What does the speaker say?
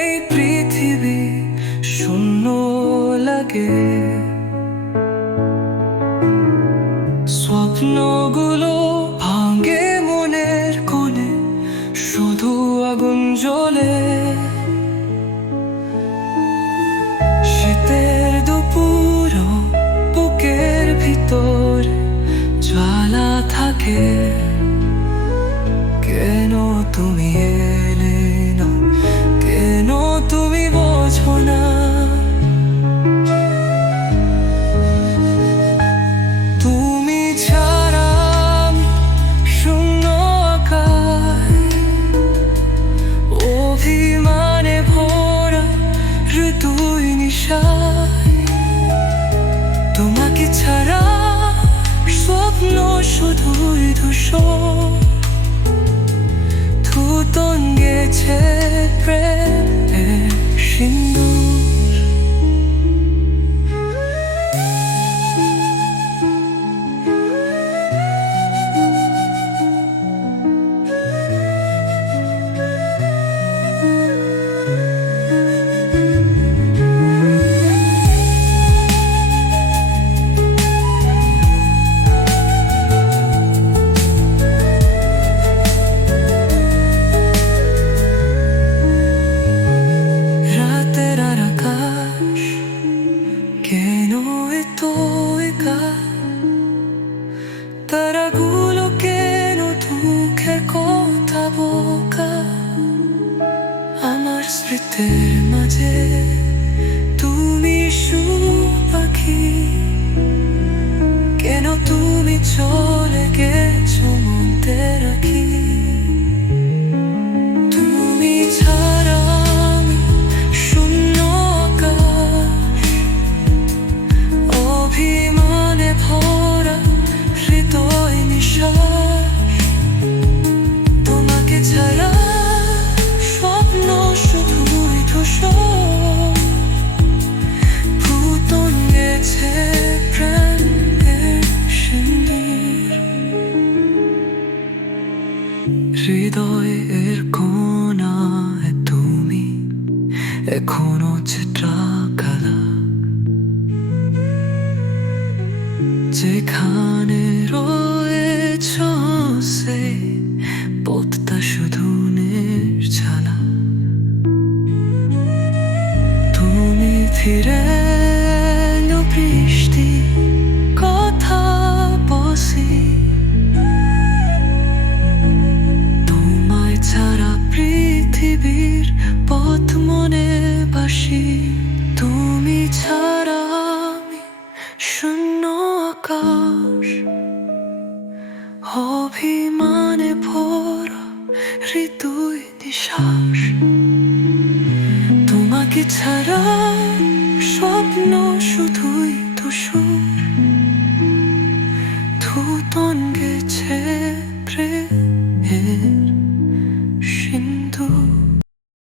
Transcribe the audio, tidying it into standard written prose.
এই পৃথিবী শূন্য লাগে। স্বপ্নগুলো ভাঙে মনের কোণে, শুধু আগুন জ্বলে। শীতের দুপুর বুকের ভিতর জ্বালা থাকে। কেন তুমি এলে না, কেন তুমি বোঝো না? তুমি ছাড়া শূন্য আকাশ, অভিমানে ভরা হৃদয় নিশায়। তোমাকে ছাড়া স্বপ্ন শুধুই ধূসর, ধুতন গেছে প্রেমের সিন্দুর। কেন এত একা, তারাগুলো কেন দুঃখের কথা বোকা? আমার স্মৃতির মাঝে তুমি সুর পাখি, কেন তুমি চলে গেছো মনতে রাখি? তুমি ছাড়া আমি শূন্য আকাশ, অভিমানে ভরা হৃদয় নিশ্বাস। তোমাকে ছাড়া স্বপ্ন শুধুই ধূসর, ভুতন গেছে প্রেমের সিন্দুর। হৃদয়ের কোণায় তুমি এখনো চিত্রকলা, যেখানে রয়েছ সেই পথটা শুধু নির্ঝালা। তুমি ফিরে এলো বৃষ্টি কথা বসি, তোমায় ছাড়া পৃথিবীর পথ মনে বাসি। তুমি ছাড়া আমি শূন্য আকাশ, অভিমানে ভরা হৃদয় নিশ্বাস। তোমাকে ছাড়া স্বপ্ন শুধুই ধূসর, ধুতন গেছে